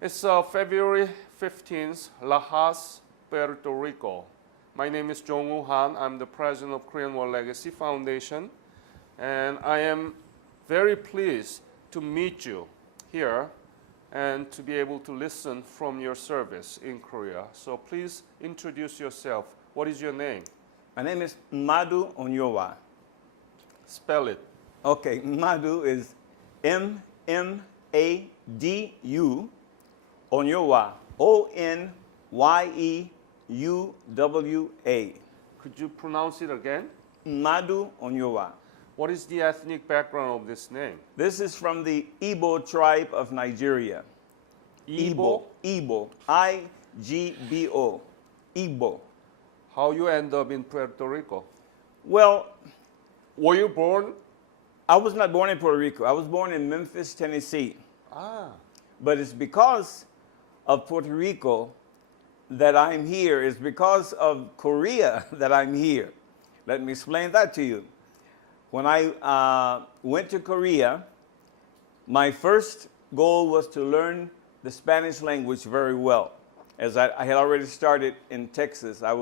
It's February 15th, Lajas, Puerto Rico. My name is Jong-Woo Han. I'm the president of Korean War Legacy Foundation, and I am very pleased to meet you here and to be able to listen from your service in Korea. So please introduce yourself. What is your name? My name is Mmadu Onyeuwa. Spell it. Okay, Mmadu is M-M-A-D-U, Onyeuwa, O-N-Y-E-U-W-A. Could you pronounce it again? Mmadu Onyeuwa. What is the ethnic background of this name? This is from the Igbo tribe of Nigeria. Igbo? Igbo. I-G-B-O. Igbo. How you end up in Puerto Rico? Well, were you born? I was not born in Puerto Rico. I was born in Memphis, Tennessee. Ah. But it's because of Puerto Rico that I'm here. It's because of Korea that I'm here. Let me explain that to you. When I went to Korea, my first goal was to learn the Spanish language very well. As I had already started in Texas, I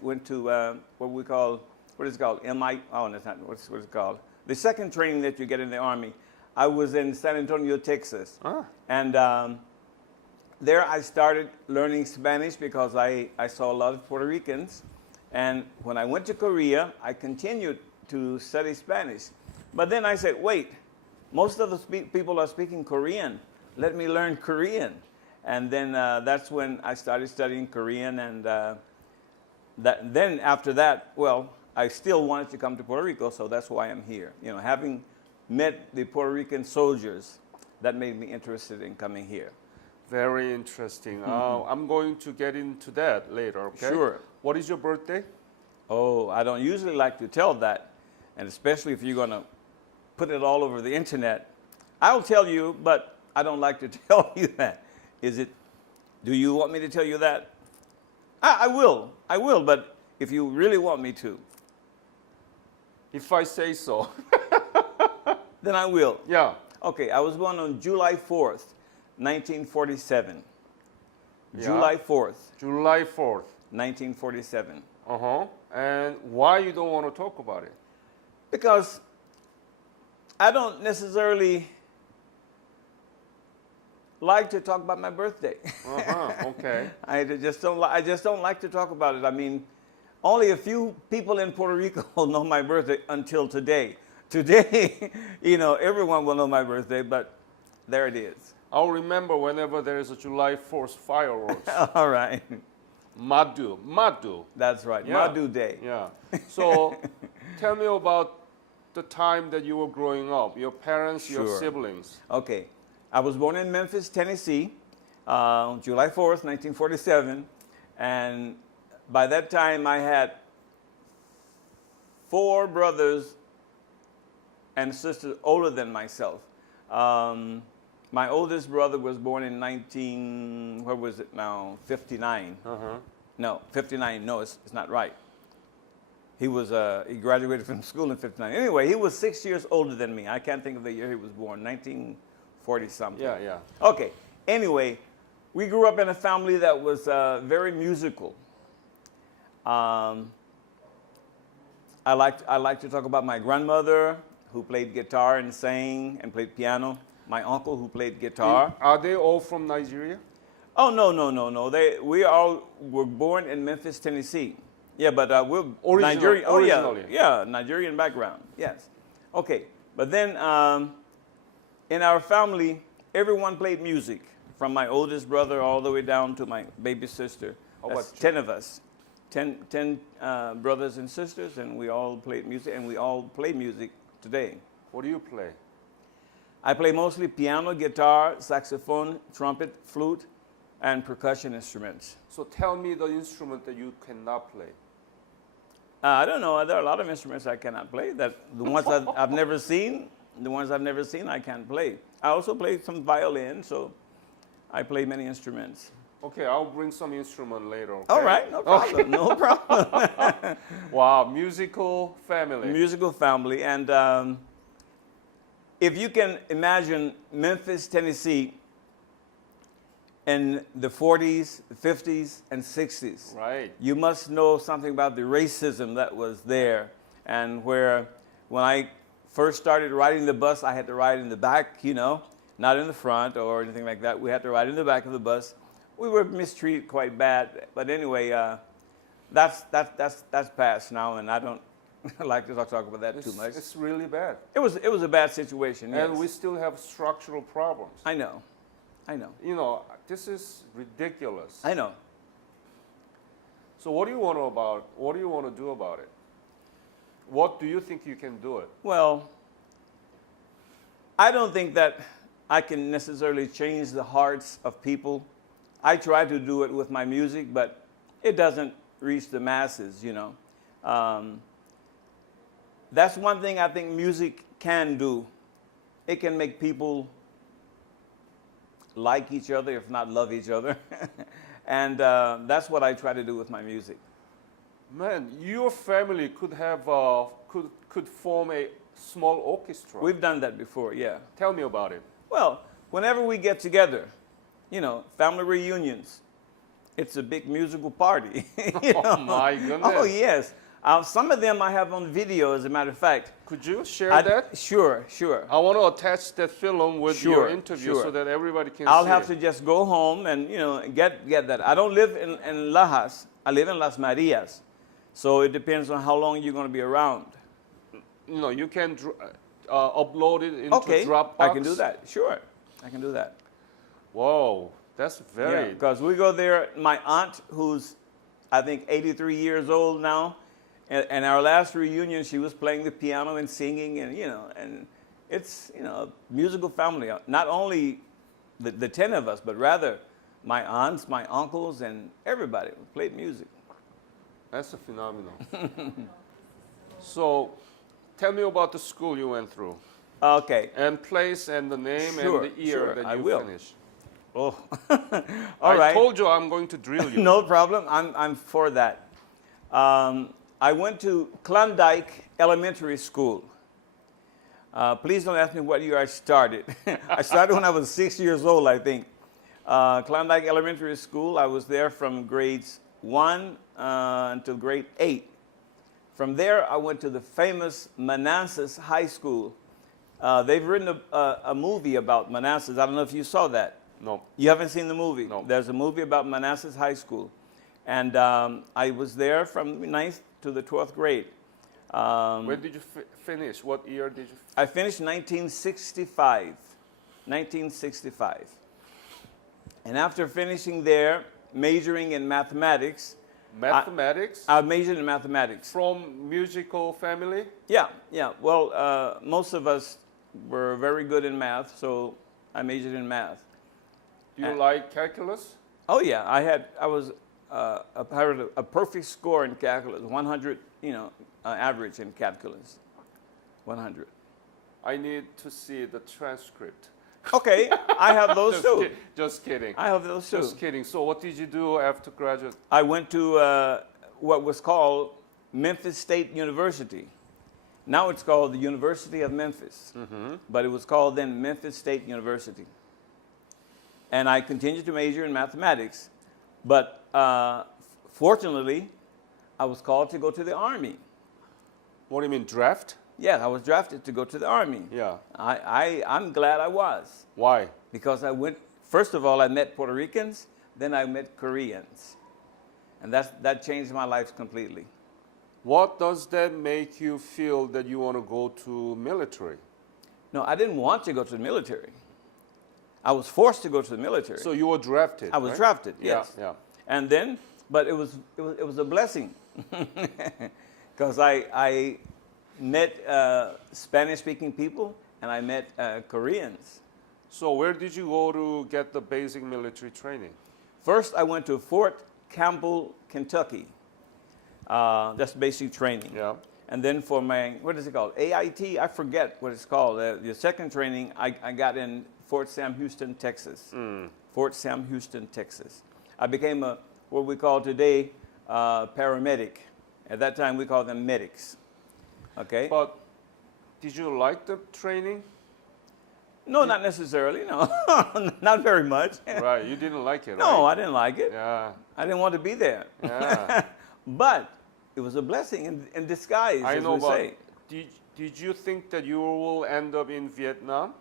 went to what is it called? Oh, that's not what's it called. The second training that you get in the Army. I was in San Antonio, Texas. Ah. And there I started learning Spanish because I saw a lot of Puerto Ricans. And when I went to Korea, I continued to study Spanish. But then I said, wait, most of the people are speaking Korean. Let me learn Korean. And then that's when I started studying Korean. And then after that, well, I still wanted to come to Puerto Rico, so that's why I'm here. You know, having met the Puerto Rican soldiers, that made me interested in coming here. Very interesting. I'm going to get into that later, okay? Sure. What is your birthday? Oh, I don't usually like to tell that, and especially if you're going to put it all over the internet. I'll tell you, but I don't like to tell you that. Do you want me to tell you that? I will, but if you really want me to. If I say so. Then I will. Yeah. Okay, I was born on July 4th, 1947. Yeah. July 4th. July 4th. 1947. Uh-huh. And why you don't want to talk about it? Because I don't necessarily like to talk about my birthday. Uh-huh. Okay. I just don't like to talk about it. I mean, only a few people in Puerto Rico know my birthday until today. Today, you know, everyone will know my birthday, but there it is. I'll remember whenever there is a July 4th fireworks. All right. Mmadu. That's right. Yeah. Mmadu Day. Yeah. So tell me about the time that you were growing up, your parents, your Sure. siblings. Okay. I was born in Memphis, Tennessee, on July 4th, 1947. And by that time, I had 4 brothers and sisters older than myself. My oldest brother was born in 59. Uh-huh. No, 59. No, it's not right. He graduated from school in 59. Anyway, he was 6 years older than me. I can't think of the year he was born, 1940 something. Yeah, yeah. Okay. Anyway, we grew up in a family that was very musical. I like to talk about my grandmother, who played guitar and sang and played piano. My uncle, who played guitar. Are they all from Nigeria? Oh, no. We all were born in Memphis, Tennessee. Yeah, but we're Nigerian. Oh, originally. yeah, Nigerian background. Yes. Okay, but then in our family, everyone played music, from my oldest brother all the way down to my baby sister. That's 10 of us. 10 brothers and sisters, and we all played music, and we all play music today. What do you play? I play mostly piano, guitar, saxophone, trumpet, flute, and percussion instruments. So tell me the instrument that you cannot play. I don't know. There are a lot of instruments I cannot play. The ones I've never seen, I can't play. I also play some violin, so I play many instruments. Okay, I'll bring some instrument later. Okay? All right, no problem. Okay. No problem. Wow, musical family. Musical family, and if you can imagine Memphis, Tennessee, in the 40s, 50s, and 60s. Right. You must know something about the racism that was there, and where when I first started riding the bus, I had to ride in the back, you know, not in the front or anything like that. We had to ride in the back of the bus. We were mistreated quite bad, but anyway, that's past now, and I don't like to talk about that too much. It's really bad. It was a bad situation, yes. And we still have structural problems. I know. You know, this is ridiculous. I know. So what do you want to do about it? What do you think you can do it? Well, I don't think that I can necessarily change the hearts of people. I try to do it with my music, but it doesn't reach the masses, you know. That's one thing I think music can do. It can make people like each other, if not love each other. And that's what I try to do with my music. Man, your family could have could form a small orchestra. We've done that before, yeah. Tell me about it. Well, whenever we get together, you know, family reunions, it's a big musical party. You know? Oh my goodness. Oh yes. Some of them I have on video, as a matter of fact. Could you share that? Sure. I want to attach that film with your interview so that everybody can see I'll have to just go home and, you know, get that. I don't live in Lajas. I live in Las Marias. So it depends on how long you're going to be around. You know, you can upload it into Dropbox. I can do that. Sure, I can do that. Whoa, that's very... Because we go there. My aunt, who's, I think, 83 years old now, and our last reunion, she was playing the piano and singing, and, you know, and it's, you know, a musical family. Not only the 10 of us, but rather my aunts, my uncles, and everybody played music. That's a phenomenon. So, tell me about the school you went through. Okay. And place and the name and the year that you finished. Oh, I told you I'm going to drill you. No problem. I'm for that. I went to Klondike Elementary School. Please don't ask me what year I started. I started when I was 6 years old, I think. Klondike Elementary School. I was there from grades 1 until grade 8. From there, I went to the famous Manassas High School. They've written a movie about Manassas. I don't know if you saw that. No. You haven't seen the movie? No. There's a movie about Manassas High School. And I was there from 9th to the 12th grade. Where did you finish? What year did you I finished 1965. 1965. And after finishing there, majoring in mathematics. Mathematics? I majored in mathematics. From musical family? Yeah. Well, most of us were very good in math, so I majored in math. Do you like calculus? Oh yeah, I had a perfect score in calculus, 100, you know, average in calculus, 100. I need to see the transcript. Okay, I have those too. Just kidding. I have those too. Just kidding. So what did you do after graduate? I went to what was called Memphis State University. Now it's called the University of Memphis, but it was called then Memphis State University. And I continued to major in mathematics, but fortunately, I was called to go to the Army. What do you mean, draft? Yeah, I was drafted to go to the Army. Yeah. I'm glad I was. Why? Because I went, first of all, I met Puerto Ricans, then I met Koreans. And that changed my life completely. What does that make you feel that you want to go to military? No, I didn't want to go to the military. I was forced to go to the military. So you were drafted, I was right? drafted, yes. Yeah. And then, but it was a blessing. Because I met Spanish-speaking people, and I met Koreans. So where did you go to get the basic military training? First, I went to Fort Campbell, Kentucky. That's basic training. Yeah. And then for my, what is it called? AIT? I forget what it's called. The second training I got in Fort Sam Houston, Texas. Fort Sam Houston, Texas. I became what we call today paramedic. At that time, we called them medics. Okay. But did you like the training? No, not necessarily. No, not very much. Right, you didn't like it, No, right? I didn't like it. Yeah, I didn't want to be there. yeah. But it was a blessing in disguise, I as know, we but say. did you think that you will end up in Vietnam?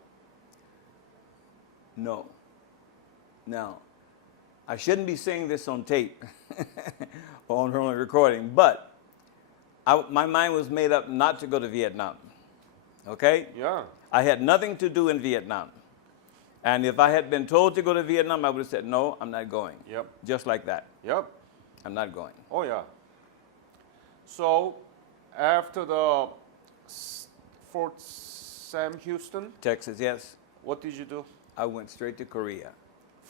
No. Now, I shouldn't be saying this on tape or on a recording, but my mind was made up not to go to Vietnam. Okay? Yeah. I had nothing to do in Vietnam. And if I had been told to go to Vietnam, I would have said, no, I'm not going. Yep. Just like that. Yep. I'm not going. Oh, yeah. So, after the Fort Sam Houston, Texas, yes. what did you do I went straight to Korea.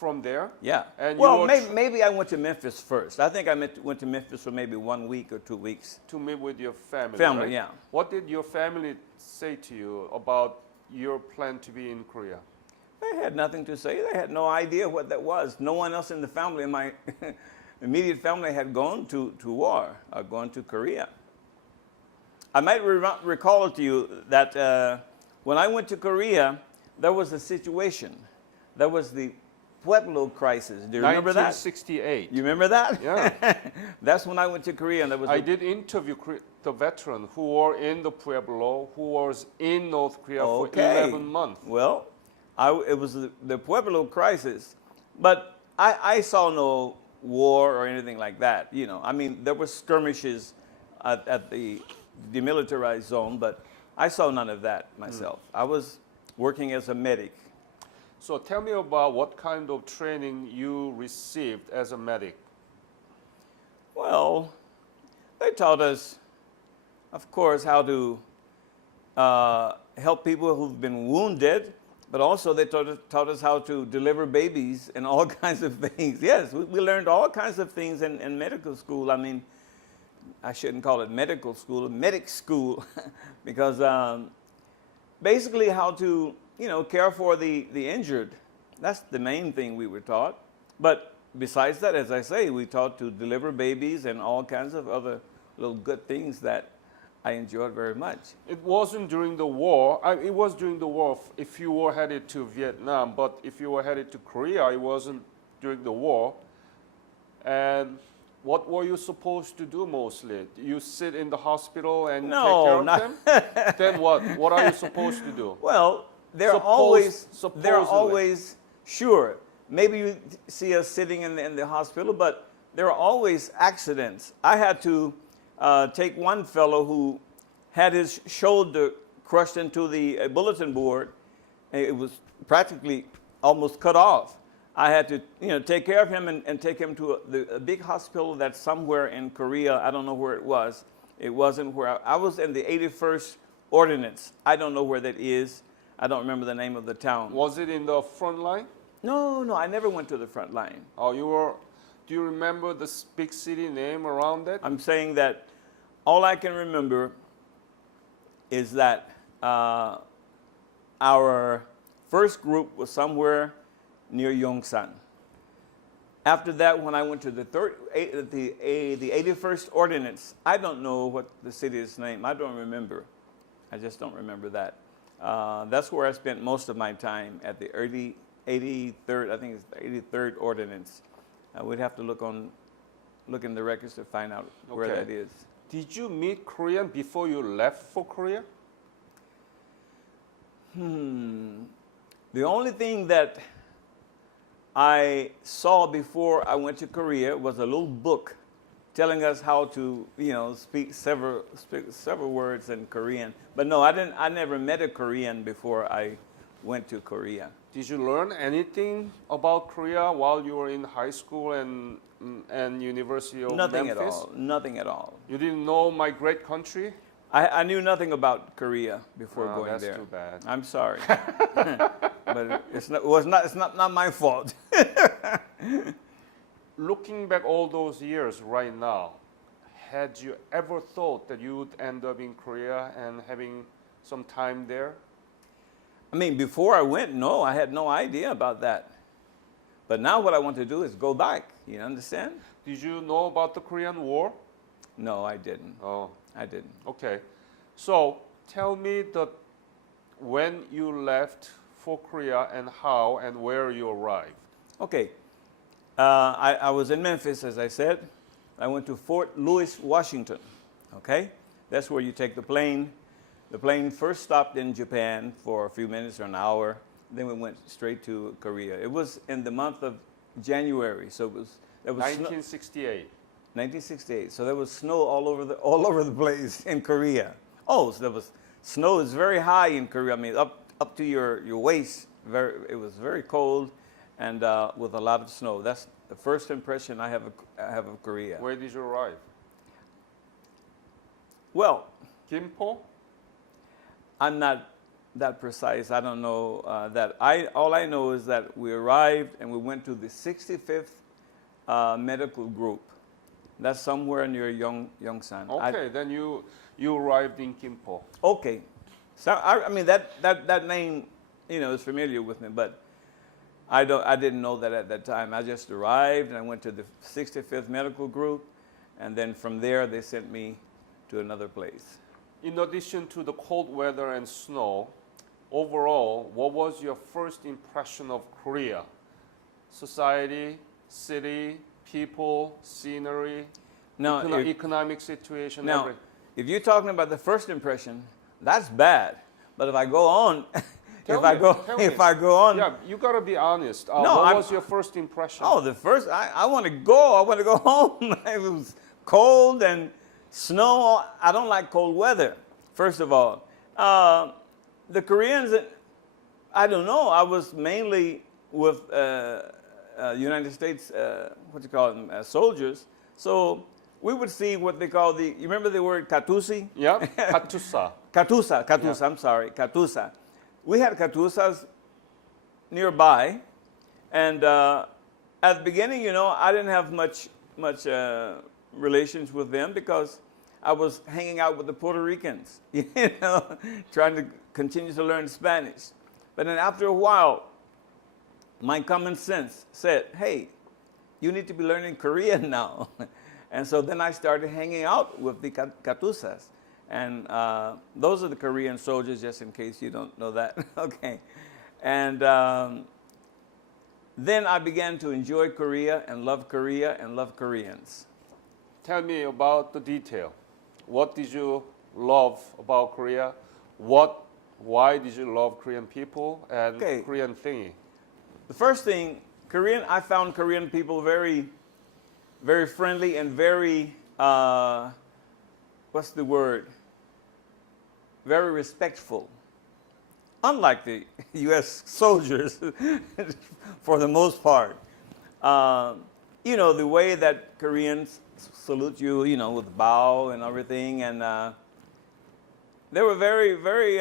from there? Yeah. And you well, were maybe I went to Memphis first. I think I went to Memphis for maybe 1 week or 2 weeks. To meet with your family, Family, right? yeah. What did your family say to you about your plan to be in Korea? They had nothing to say. They had no idea what that was. No one else in the family, in my immediate family, had gone to war or gone to Korea. I might recall to you that when I went to Korea, there was a situation. There was the Pueblo crisis. Do you remember that? 1968. You remember that? Yeah. That's when I went to Korea, and there was. I did interview the veteran who were in the Pueblo, who was in North Korea for 11 months. Well, it was the Pueblo crisis, but I saw no war or anything like that. You know, I mean, there were skirmishes at the demilitarized zone, but I saw none of that myself. I was working as a medic. So tell me about what kind of training you received as a medic. Well, they taught us, of course, how to help people who've been wounded, but also they taught us how to deliver babies and all kinds of things. Yes, we learned all kinds of things in medical school. I mean, I shouldn't call it medical school, medic school, because basically how to, care for the injured. That's the main thing we were taught. But besides that, as I say, we taught to deliver babies and all kinds of other little good things that I enjoyed very much. It wasn't during the war. It was during the war if you were headed to Vietnam, but if you were headed to Korea, it wasn't during the war. And what were you supposed to do mostly? You sit in the hospital and take care of them? Then what? What are you supposed to do? Well, they're always sure. Maybe you see us sitting in the hospital, but there are always accidents. I had to take one fellow who had his shoulder crushed into the bulletin board. It was practically almost cut off. I had to, take care of him and take him to a big hospital that's somewhere in Korea. I don't know where it was. It wasn't where I was in the 81st Ordnance. I don't know where that is. I don't remember the name of the town. Was it in the front line? No, I never went to the front line. Oh, you were. Do you remember the big city name around it? I'm saying that all I can remember is that our first group was somewhere near Yongsan. After that, when I went to the 81st Ordnance, I don't know what the city is named. I don't remember. I just don't remember that. That's where I spent most of my time, at the 83rd, I think it's the 83rd Ordnance. We'd have to look in the records to find out where that is. Did you meet Korean before you left for Korea? The only thing that I saw before I went to Korea was a little book telling us how to, speak several words in Korean. But no, I never met a Korean before I went to Korea. Did you learn anything about Korea while you were in high school and University of Nothing Memphis? at all. Nothing at all. You didn't know my great country? I knew nothing about Korea before going that's there. Too bad. I'm sorry, but it's not my fault. Looking back all those years right now, had you ever thought that you would end up in Korea and having some time there? I mean, before I went, no, I had no idea about that. But now what I want to do is go back. You understand? Did you know about the Korean War? No, I didn't. Oh, I didn't. okay. So tell me that when you left for Korea and how and where you arrived? Okay. I was in Memphis, as I said. I went to Fort Lewis, Washington. Okay? That's where you take the plane. The plane first stopped in Japan for a few minutes or an hour. Then we went straight to Korea. It was in the month of January, so it was 1968. 1968. So there was snow all over the place in Korea. Oh, so there was snow is very high in Korea. I mean, up to your waist. It was very cold, and with a lot of snow. That's the first impression I have of Korea. Where did you arrive? Well, Gimpo? I'm not that precise. I don't know that. All I know is that we arrived and we went to the 65th medical group. That's somewhere near Yongsan. Okay, then you arrived in Gimpo. Okay, so I mean that name, is familiar with me, but I didn't know that at that time. I just arrived and I went to the 65th medical group, and then from there they sent me to another place. In addition to the cold weather and snow, overall, what was your first impression of Korea? Society, city, people, scenery, economic situation, now, everything. If you're talking about the first impression, that's bad. But if I go on, Tell if I go on, yeah, you gotta be honest. No, what was your first impression? oh, the first, I want to go. I want to go home. It was cold and snow. I don't like cold weather. First of all, the Koreans, I don't know. I was mainly with United States, soldiers. So we would see what they call you remember the word katusi? Yeah, Katusa. Katusa, Yeah. I'm sorry, katusa. We had katusas nearby, and at the beginning, I didn't have much relations with them because I was hanging out with the Puerto Ricans, trying to continue to learn Spanish. But then after a while, my common sense said, hey, you need to be learning Korean now. And so then I started hanging out with the katusas. And those are the Korean soldiers, just in case you don't know that. Okay. And then I began to enjoy Korea and love Koreans. Tell me about the detail. What did you love about Korea? Why did you love Korean people and Korean thingy? The first thing, I found Korean people very, very friendly and very, what's the word? Very respectful. Unlike the U.S. soldiers, for the most part. The way that Koreans salute you, with bow and everything, and they were very, very,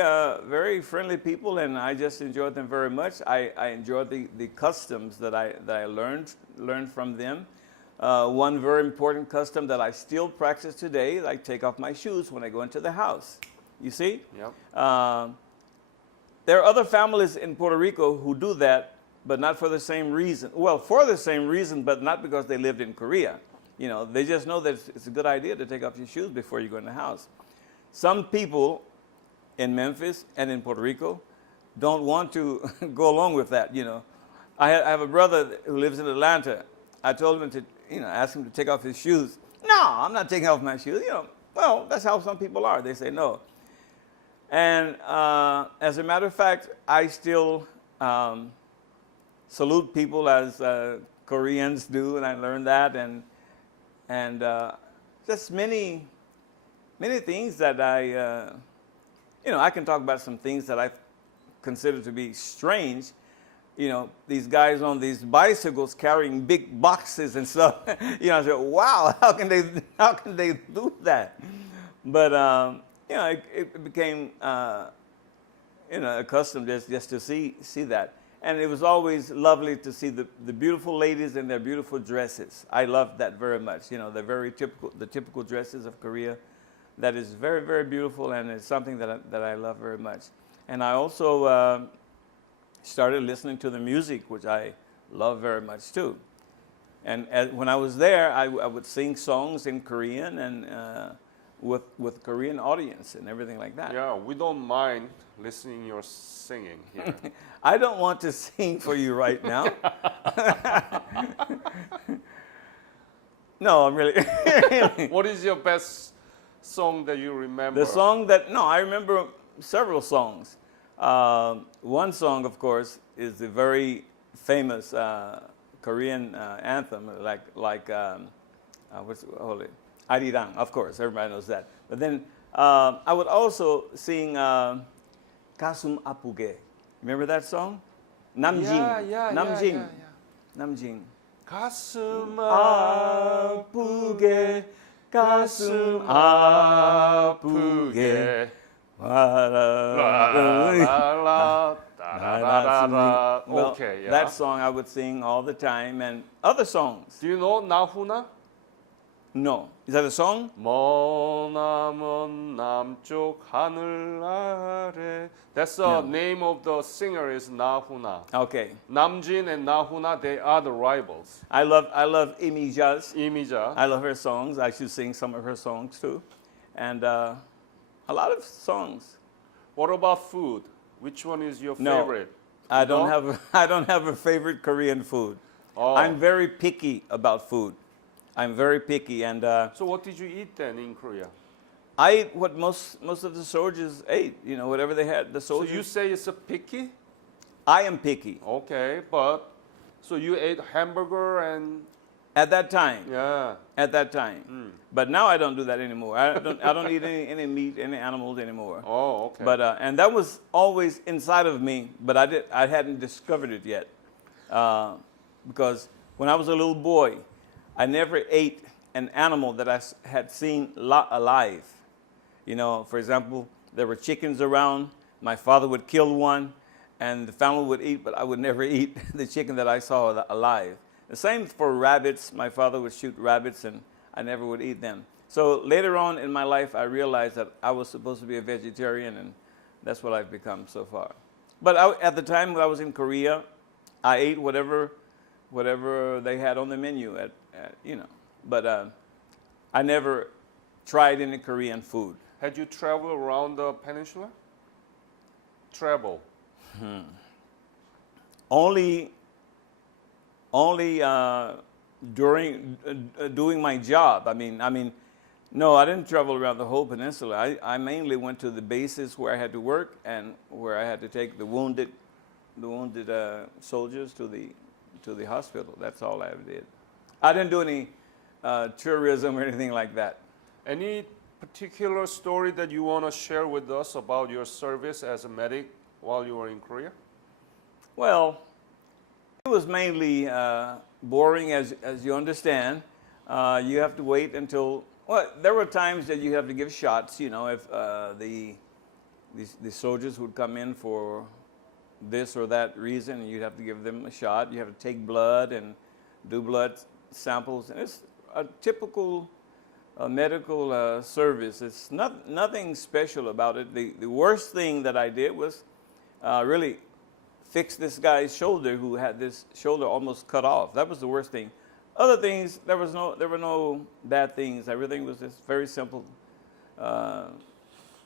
very friendly people, and I just enjoyed them very much. I enjoyed the customs that I learned from them. One very important custom that I still practice today, I take off my shoes when I go into the house. You see? Yep. There are other families in Puerto Rico who do that, but not for the same reason. Well, for the same reason, but not because they lived in Korea. They just know that it's a good idea to take off your shoes before you go in the house. Some people in Memphis and in Puerto Rico don't want to go along with that. I have a brother who lives in Atlanta. I told him to, ask him to take off his shoes. No, I'm not taking off my shoes. Well, that's how some people are. They say no. And as a matter of fact, I still salute people as Koreans do, and I learned that, and just many things that I can talk about some things that I consider to be strange. These guys on these bicycles carrying big boxes and stuff. I said, wow, how can they do that? But it became accustomed just to see that. And it was always lovely to see the beautiful ladies in their beautiful dresses. I loved that very much. The typical dresses of Korea. That is very, very beautiful, and it's something that I love very much. And I also started listening to the music, which I love very much too. And when I was there, I would sing songs in Korean, and with Korean audience and everything like that. Yeah, we don't mind listening your singing here. I don't want to sing for you right now. No, I'm really. What is your best song that you remember? The song I remember several songs. One song, of course, is the very famous Korean anthem, what's hold it? Arirang, of course, everybody knows that. But then I would also sing Kasum Apuge. Remember that song? Namjing. Namjing. Namjing. 가슴 아프게 가슴 아프게 Okay, yeah. That song I would sing all the time, and other songs. Do you know 나훈아? No. Is that a song? 머나먼 남쪽 하늘 아래. That's the name of the singer is 나훈아. Okay. Namjin and 나훈아, they are the rivals. I love Imija's. 이미자. I love her songs. I should sing some of her songs too, and a lot of songs. What about food? Which one is your No, favorite? I don't have a favorite Korean food. Oh. I'm very picky about food. I'm very picky, and So what did you eat then in Korea? I ate what most of the soldiers ate. You know, whatever they had. The So soldiers. you say it's a picky? I am picky. Okay, but so you ate hamburger and At that time. yeah. At that time. But now I don't do that anymore. I don't eat any meat, any animals anymore. Oh, okay. But and that was always inside of me, but I hadn't discovered it yet, because when I was a little boy, I never ate an animal that I had seen alive. You know, for example, there were chickens around. My father would kill one, and the family would eat, but I would never eat the chicken that I saw alive. The same for rabbits. My father would shoot rabbits, and I never would eat them. So later on in my life, I realized that I was supposed to be a vegetarian, and that's what I've become so far. But at the time when I was in Korea, I ate whatever they had on the menu, But I never tried any Korean food. Had you traveled around the peninsula? Travel. Only during doing my job. I mean, no, I didn't travel around the whole peninsula. I mainly went to the bases where I had to work and where I had to take the wounded soldiers to the hospital. That's all I ever did. I didn't do any tourism or anything like that. Any particular story that you want to share with us about your service as a medic while you were in Korea? Well, it was mainly boring, as you understand. You have to wait until. Well, there were times that you have to give shots. You know, if the soldiers would come in for this or that reason, you'd have to give them a shot. You have to take blood and do blood samples, and it's a typical medical service. It's nothing special about it. The worst thing that I did was really fix this guy's shoulder who had this shoulder almost cut off. That was the worst thing. Other things, there were no bad things. Everything was just very simple.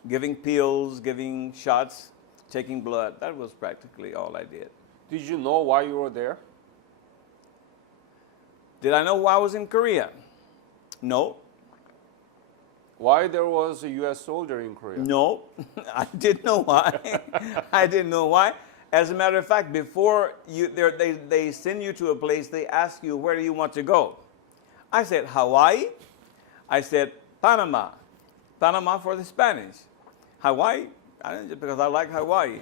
Giving pills, giving shots, taking blood. That was practically all I did. Did you know why you were there? Did I know why I was in Korea? No. Why there was a U.S. soldier in Korea? No, I didn't know why. I didn't know why. As a matter of fact, before they send you to a place, they ask you, where do you want to go? I said, Hawaii. I said, Panama. Panama for the Spanish. Hawaii, just because I like Hawaii.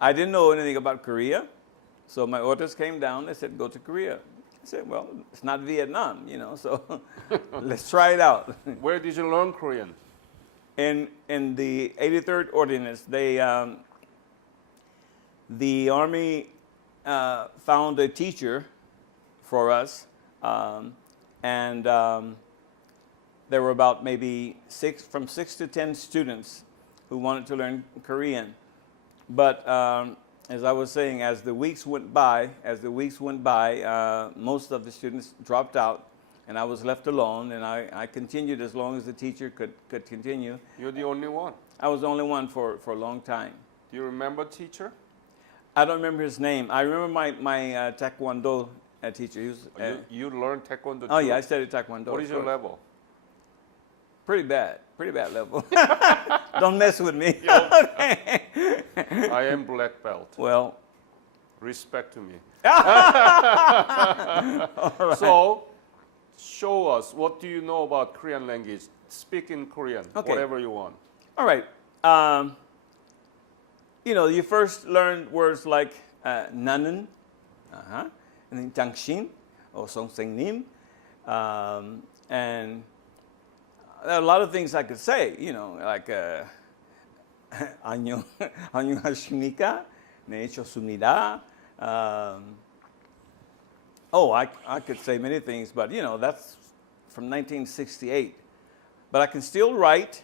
I didn't know anything about Korea. So my orders came down. They said, go to Korea. I said, well, it's not Vietnam, so let's try it out. Where did you learn Korean? In the 83rd Ordnance, the Army found a teacher for us, and there were about maybe 6 to 10 students who wanted to learn Korean. But as I was saying, as the weeks went by, most of the students dropped out. and I was left alone, and I continued as long as the teacher could continue. You're the only one. I was the only one for a long time. Do you remember teacher? I don't remember his name. I remember my Taekwondo teacher. He was, You learned Taekwondo oh, too? yeah, I studied Taekwondo. What is your level? Pretty bad level. Don't mess with me. I am black belt. Well, Respect to me. all right. So, show us, what do you know about Korean language? Speak in Korean, Okay. whatever you want. All right. You know, you first learn words like 나는, and then 당신, or 선생님, and there are a lot of things I could say, you know, like 안녕하십니까? 네, 좋습니다. I could say many things, but you know, that's from 1968. But I can still write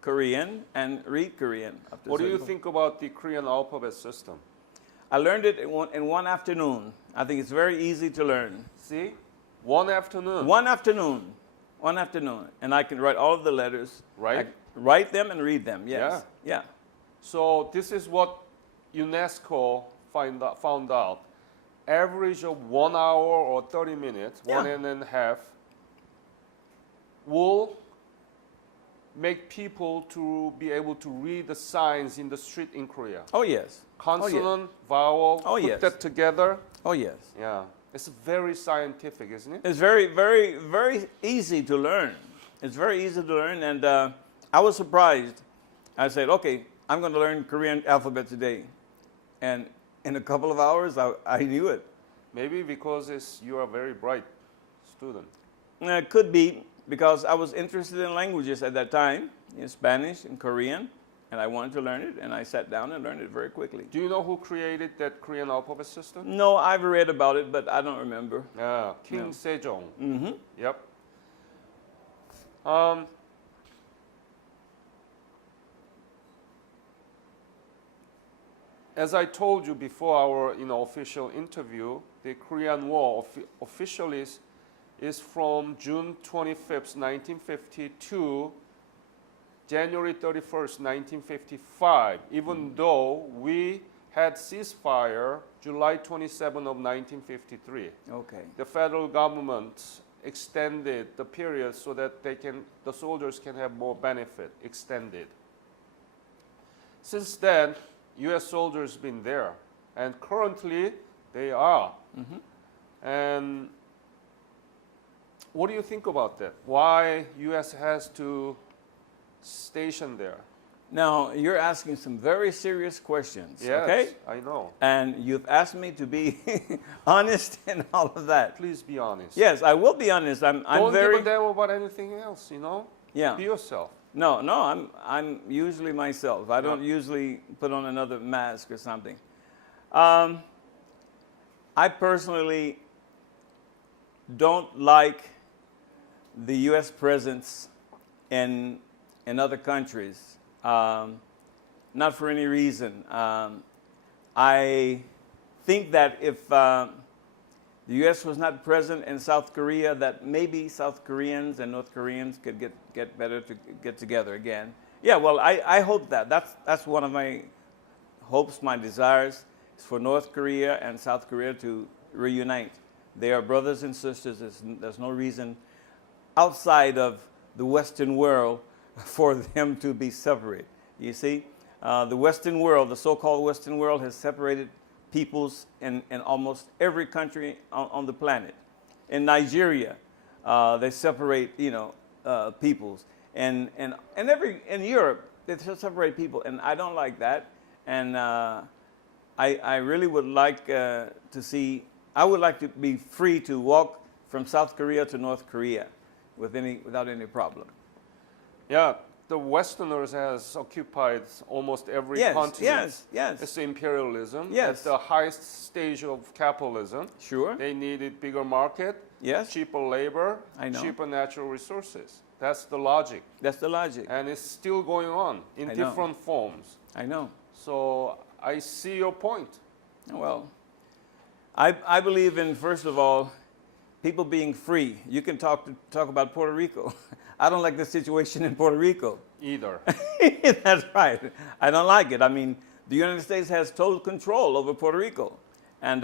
Korean and read Korean. What do you think about the Korean alphabet system? I learned it in one afternoon. I think it's very easy to learn. See? One afternoon. One afternoon, and I can write all of the letters. Right? Write them and read them. Yes. Yeah. So this is what UNESCO found out. Average of 1 hour or 30 minutes, Yeah. 1.5, will make people to be able to read the signs in the street in Korea. Oh yes. Consonant, vowel, Oh, put yes. that together. Oh yes. Yeah. It's very scientific, isn't it? It's very, very, very easy to learn. It's very easy to learn, and I was surprised. I said, okay, I'm going to learn Korean alphabet today. And in a couple of hours, I knew it. Maybe because you are a very bright student. It could be because I was interested in languages at that time, in Spanish and Korean, and I wanted to learn it, and I sat down and learned it very quickly. Do you know who created that Korean alphabet system? No, I've read about it, but I don't remember. Yeah, King No. Sejong. Mm-hmm. Yep. As I told you before our official interview, the Korean War officially is from June 25th, 1950 to January 31st, 1955, even though we had ceasefire July 27 of 1953. Okay. The federal government extended the period so that the soldiers can have more benefit, extended. Since then, U.S. soldiers been there, and currently they are. Mm-hmm. And what do you think about that? Why U.S. has to station there? Now, you're asking some very serious questions, Yes, okay? I know. And you've asked me to be honest and all of that. Please be honest. Yes, I will be honest. I'm Don't very give a damn about anything else, yeah. Be yourself. No, I'm usually myself. I don't usually put on another mask or something. I personally don't like the U.S. presence in other countries. Not for any reason. I think that if the U.S. was not present in South Korea, that maybe South Koreans and North Koreans could get better to get together again. Yeah, well, I hope that. That's one of my hopes, my desires, is for North Korea and South Korea to reunite. They are brothers and sisters. There's no reason outside of the Western world for them to be separate. You see, the Western world, the so-called Western world, has separated peoples in almost every country on the planet. In Nigeria, they separate, peoples, and in Europe they separate people, and I don't like that. And I really would like to see. I would like to be free to walk from South Korea to North Korea without any problem. Yeah, the Westerners has occupied almost every continent. Yes. It's imperialism. Yes. At the highest stage of capitalism. Sure. They needed bigger market, Yes. cheaper labor, I know. cheaper natural resources. That's the logic. That's the logic. And it's still going on in I know. different forms. I know. So I see your point. Well, I believe in, first of all, people being free. You can talk about Puerto Rico. I don't like the situation in Puerto Rico. Either. That's right. I don't like it. I mean, the United States has total control over Puerto Rico. And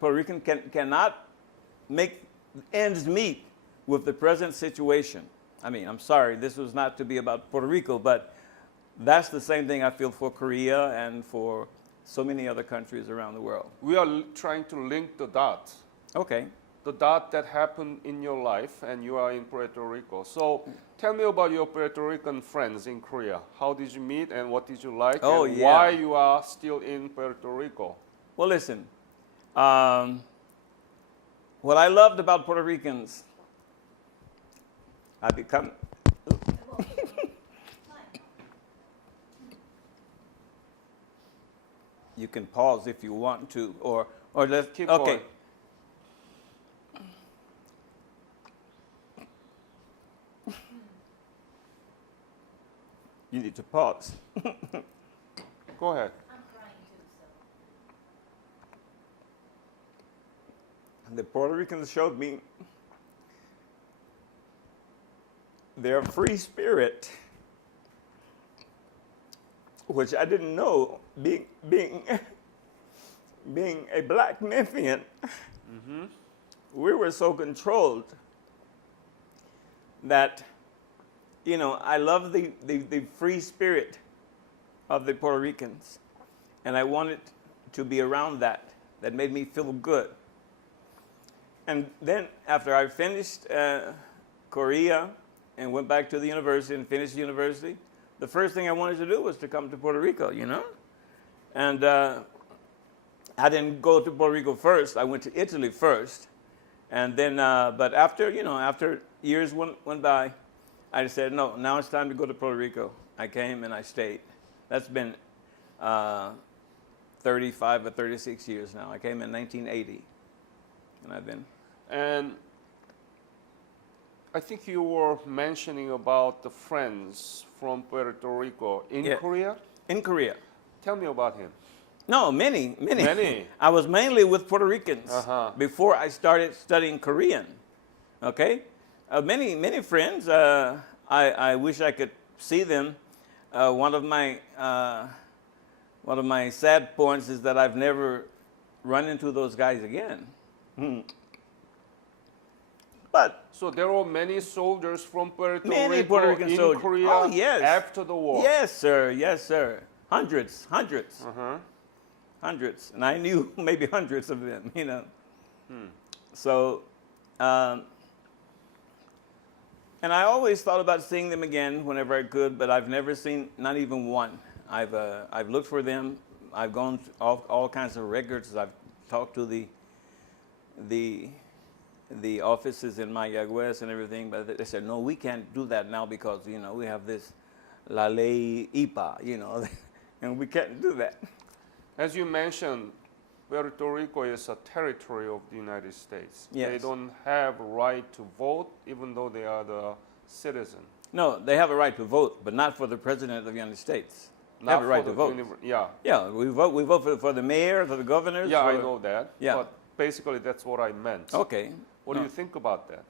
Puerto Rican cannot make ends meet with the present situation. I mean, I'm sorry, this was not to be about Puerto Rico, but that's the same thing I feel for Korea and for so many other countries around the world. We are trying to link the dots. Okay. The dot that happened in your life, and you are in Puerto Rico. So tell me about your Puerto Rican friends in Korea. How did you meet, and what did you like, Oh, and yeah. why you are still in Puerto Rico? Well, listen, what I loved about Puerto Ricans, I become. You can pause if you want to, or let's Keep okay. going. You need to pause. Go ahead. I'm crying too, so. The Puerto Ricans showed me their free spirit, which I didn't know. Being a black Memphian, we were so controlled that, you know, I love the free spirit of the Puerto Ricans, and I wanted to be around that. That made me feel good. And then after I finished Korea and went back to the university and finished university, the first thing I wanted to do was to come to Puerto Rico, you know? And I didn't go to Puerto Rico first. I went to Italy first. And then, but after, you know, after years went by, I said, no, now it's time to go to Puerto Rico. I came and I stayed. That's been 35 or 36 years now. I came in 1980, and I've been. And I think you were mentioning about the friends from Puerto Rico in Yeah. Korea. In Korea. Tell me about him. No, many. Many. I was mainly with Puerto Ricans before I started studying Korean. Okay? Many friends. I wish I could see them. One of my sad points is that I've never run into those guys again. But So there were many soldiers from Puerto many Rico Puerto Rican in soldiers. Korea Oh, yes. after the war. yes, sir. Yes, sir. Hundreds. Uh-huh. Hundreds, and I knew maybe hundreds of them, you know. So, and I always thought about seeing them again whenever I could, but I've never seen not even one. I've looked for them. I've gone to all kinds of records. I've talked to the offices in Mayagüez and everything, but they said no, we can't do that now because you know we have this La Ley IPA, you know, and we can't do that. As you mentioned, Puerto Rico is a territory of the United States. Yes. They don't have a right to vote, even though they are the citizen. No, they have a right to vote, but not for the president of the United States. They Not have a right for to the vote. Yeah. Yeah, we vote for the mayor, for the governors. Yeah, I for- know that. Yeah. But basically, that's what I meant. Okay. What do you think about that?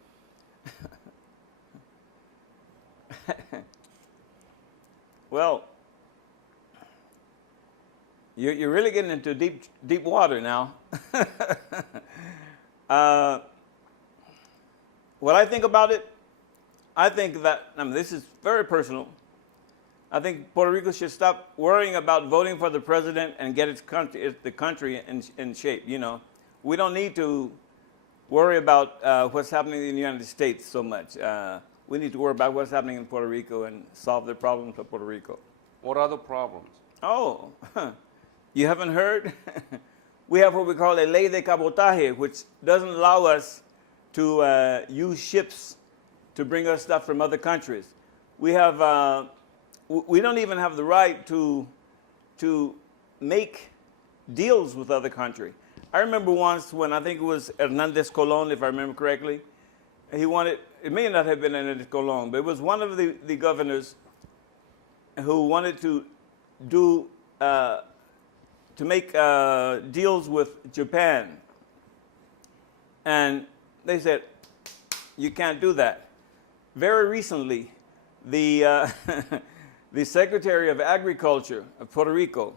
Well, you're really getting into deep water now. What I think about it, I think that, I mean, this is very personal. I think Puerto Rico should stop worrying about voting for the president and get the country in shape. You know, we don't need to worry about what's happening in the United States so much. We need to worry about what's happening in Puerto Rico and solve the problems of Puerto Rico. What are the problems? Oh, you haven't heard? We have what we call a ley de cabotaje, which doesn't allow us to use ships to bring us stuff from other countries. We have, we don't even have the right to make deals with other countries. I remember once when I think it was Hernandez Colon, if I remember correctly, he wanted, it may not have been Hernandez Colon, but it was one of the governors who wanted to do, to make deals with Japan. And they said, you can't do that. Very recently, the, the Secretary of Agriculture of Puerto Rico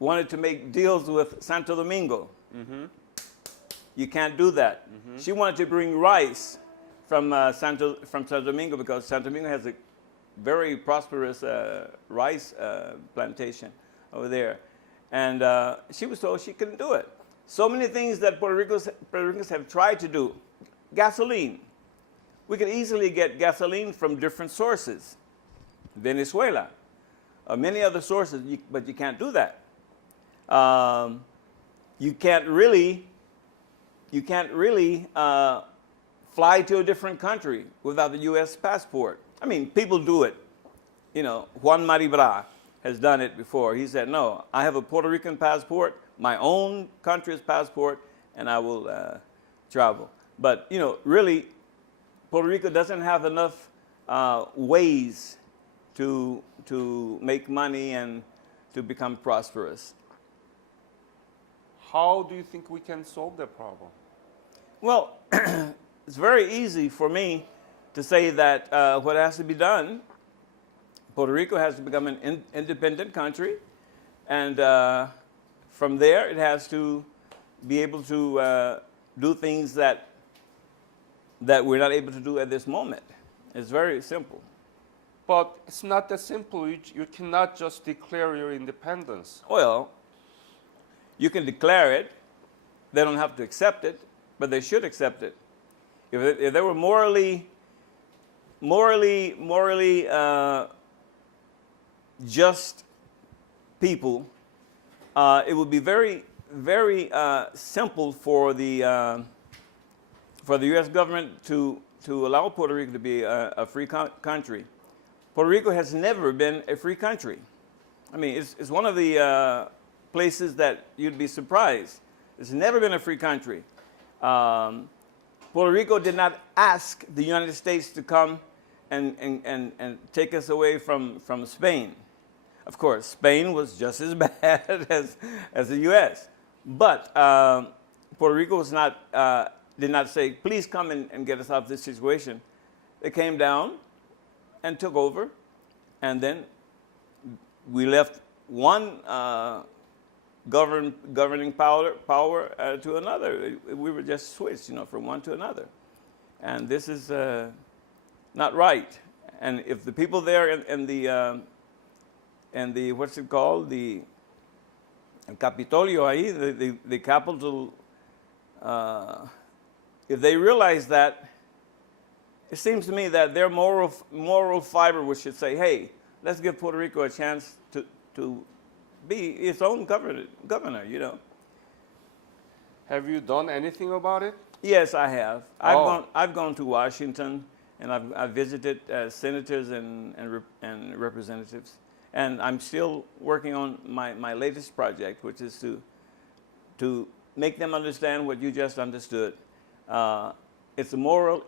wanted to make deals with Santo Domingo. Mm-hmm. You can't do that. Mm-hmm. She wanted to bring rice from Santo Domingo because Santo Domingo has a very prosperous rice plantation over there. And she was told she couldn't do it. So many things that Puerto Ricans have tried to do. Gasoline. We could easily get gasoline from different sources. Venezuela, many other sources, but you can't do that. You can't really fly to a different country without the U.S. passport. I mean, people do it. You know, Juan Maribra has done it before. He said, no, I have a Puerto Rican passport, my own country's passport, and I will travel. But, you know, really, Puerto Rico doesn't have enough ways to make money and to become prosperous. How do you think we can solve that problem? Well, it's very easy for me to say that what has to be done, Puerto Rico has to become an independent country, and from there it has to be able to do things that we're not able to do at this moment. It's very simple. But it's not that simple. You cannot just declare your independence. Well, you can declare it. They don't have to accept it, but they should accept it. If they were morally just people, it would be very, very simple for the U.S. government to allow Puerto Rico to be a free country. Puerto Rico has never been a free country. I mean, it's one of the places that you'd be surprised. It's never been a free country. Puerto Rico did not ask the United States to come and take us away from Spain. Of course, Spain was just as bad as the U.S. But Puerto Rico was did not say, please come and get us out of this situation. They came down and took over, and then we left one governing power to another. We were just switched, you know, from one to another. And this is not right. And if the people there in the what's it called, the Capitolio ahí, the capital, if they realize that, it seems to me that their moral fiber should say, hey, let's give Puerto Rico a chance to be its own governor, you know. Have you done anything about it? Yes, I have. I've gone to Washington, and I've visited senators and representatives. And I'm still working on my latest project, which is to make them understand what you just understood. It's a moral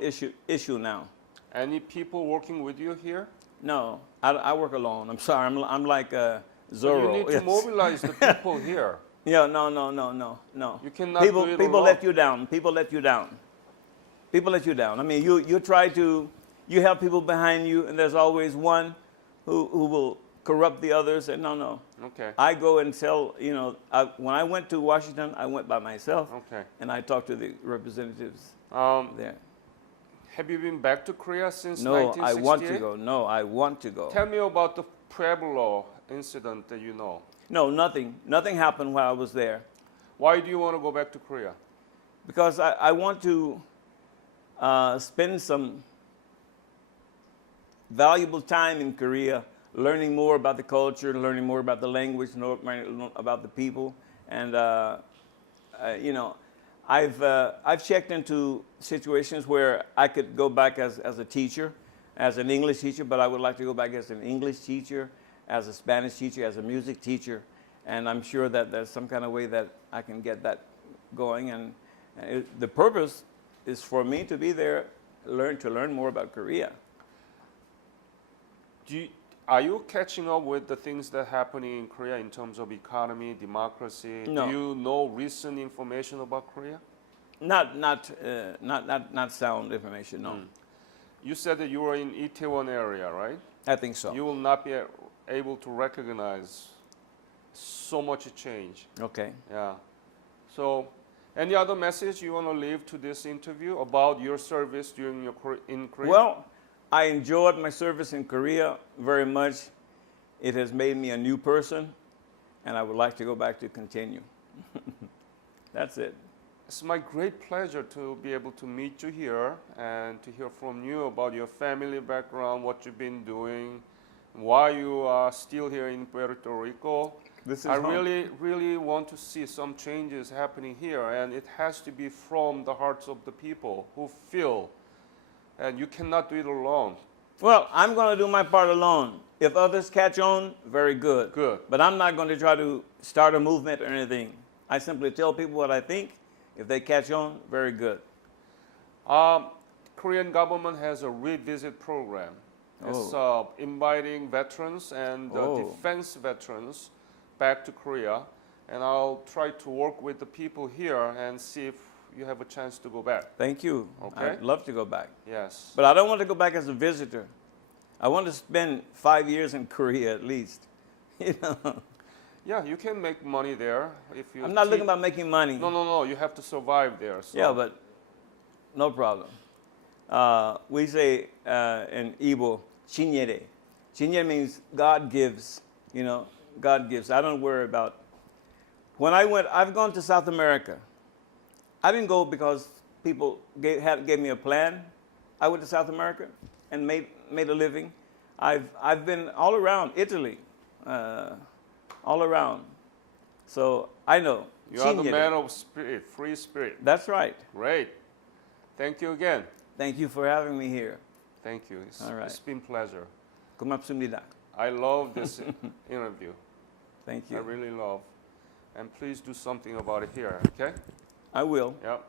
issue now. Any people working with you here? No, I work alone. I'm sorry. I'm like Zorro. But you need to mobilize the people here. Yeah, no. You cannot people do it people alone. let you down. People let you down. People let you down. I mean, you try to, you have people behind you, and there's always one who will corrupt the others. And no. Okay. I go and tell, you know, when I went to Washington, I went by myself. Okay. And I talked to the representatives there. Have you been back to Korea since No, 1968? I want to go. No, I want to go. Tell me about the Pueblo incident that you know. No, nothing. Nothing happened while I was there. Why do you want to go back to Korea? Because I want to spend some valuable time in Korea, learning more about the culture, learning more about the language, learning about the people, and you know, I've checked into situations where I could go back as a teacher, as an English teacher, but I would like to go back as an English teacher, as a Spanish teacher, as a music teacher, and I'm sure that there's some kind of way that I can get that going. And the purpose is for me to be there, to learn more about Korea. Are you catching up with the things that are happening in Korea in terms of economy, democracy? No. Do you know recent information about Korea? Not sound information. No, You said that you were in Itaewon area, right? I think so. You will not be able to recognize so much change. Okay. Yeah. So, any other message you want to leave to this interview about your service during your in Korea? Well, I enjoyed my service in Korea very much. It has made me a new person, and I would like to go back to continue. That's it. It's my great pleasure to be able to meet you here and to hear from you about your family background, what you've been doing, why you are still here in Puerto Rico. This is I home. really want to see some changes happening here, and it has to be from the hearts of the people who feel, and you cannot do it alone. Well, I'm going to do my part alone. If others catch on, very good. Good. But I'm not going to try to start a movement or anything. I simply tell people what I think. If they catch on, very good. Korean government has a revisit program. It's inviting veterans and defense veterans back to Korea, and I'll try to work with the people here and see if you have a chance to go back. Thank you. Okay. I'd love to go back. Yes. But I don't want to go back as a visitor. I want to spend 5 years in Korea at least. You know. Yeah, you can make money there if you. I'm not looking about making money. No. You have to survive there. So. Yeah, but no problem. We say in Igbo, chinyere. Chinyere means God gives. You know, God gives. I don't worry about. When I've gone to South America. I didn't go because people gave me a plan. I went to South America and made a living. I've been all around Italy, all around. So I know. You are the man of spirit, free spirit. That's right. Great. Thank you again. Thank you for having me here. Thank you. All right. It's been a pleasure. 고맙습니다. I love this interview. Thank you. I really love. And please do something about it here, okay? I will. Yep.